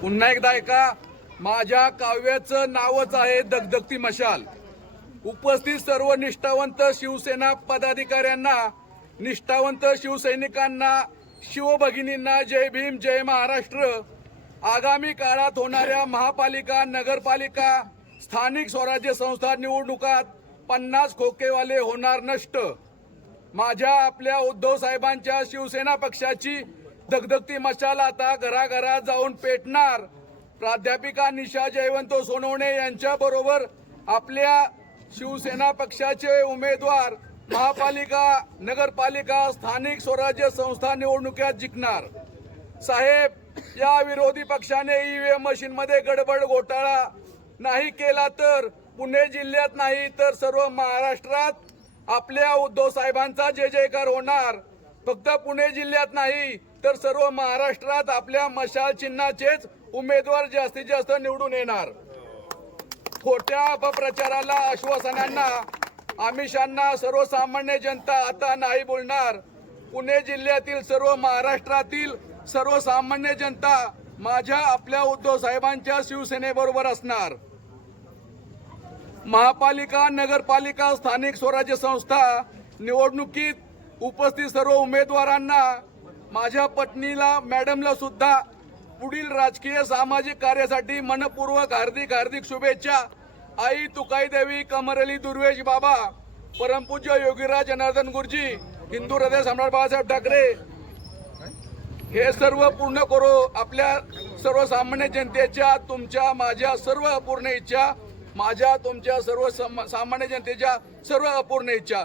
पुन्हा एकदा ऐका, माझ्या काव्याचं नावच आहे दगदगती मशाल। उपस्थित सर्व निष्ठावंत शिवसेना पदाधिकाऱ्यांना, निष्ठावंत शिवसैनिकांना, शिवभगिनींना जय भीम, जय महाराष्ट्र। आगामी काळात होणाऱ्या महापालिका, नगरपालिका, स्थानिक स्वराज्य संस्था निवडणुकात 50 खोकेवाले होणार नष्ट। माझ्या आपल्या उद्धव साहेबांच्या शिवसेना पक्षाची दगदगती मशाल आता घराघरात जाऊन पेटणार। प्राध्यापिका निशा जयवंत सोनवणे यांच्याबरोबर आपल्या शिवसेना पक्षाचे उमेदवार महापालिका, नगरपालिका, स्थानिक स्वराज्य संस्था निवडणुकीत जिंकणार। साहेब, या विरोधी पक्षाने ईव्हीएम मशीन मध्ये गडबड घोटाळा नाही केला तर पुणे जिल्ह्यात नाही तर सर्व महाराष्ट्रात आपल्या उद्धव साहेबांचा जय जयकार होणार। फक्त पुणे जिल्ह्यात नाही तर सर्व महाराष्ट्रात आपल्या मशाल चिन्हाचेच उमेदवार जास्तीत जास्त निवडून येणार। खोट्या अपप्रचाराला, आश्वासनांना, आमिषांना सर्वसामान्य जनता आता नाही बोलणार। पुणे जिल्ह्यातील, सर्व महाराष्ट्रातील सर्वसामान्य जनता माझ्या आपल्या उद्धव साहेबांच्या शिवसेनेबरोबर असणार। महापालिका, नगरपालिका, स्थानिक स्वराज्य संस्था निवडणुकीत उपस्थित सर्व उमेदवारांना, माझ्या पत्नीला, मॅडमला सुद्धा पुढील राजकीय सामाजिक कार्यासाठी मनपूर्वक हार्दिक शुभेच्छा। आई तुकाई देवी, कमरली दुर्वेश बाबा, परमपूज्य योगीराज जनार्दन गुरुजी, हिंदू हृदय सम्राट बाळासाहेब ठाकरे हे सर्व पूर्ण करो। आपल्या सर्वसामान्य जनतेच्या, तुमच्या, माझ्या सर्व अपूर्ण इच्छा, माझ्या तुमच्या सर्व सामान्य जनतेच्या सर्व अपूर्ण इच्छा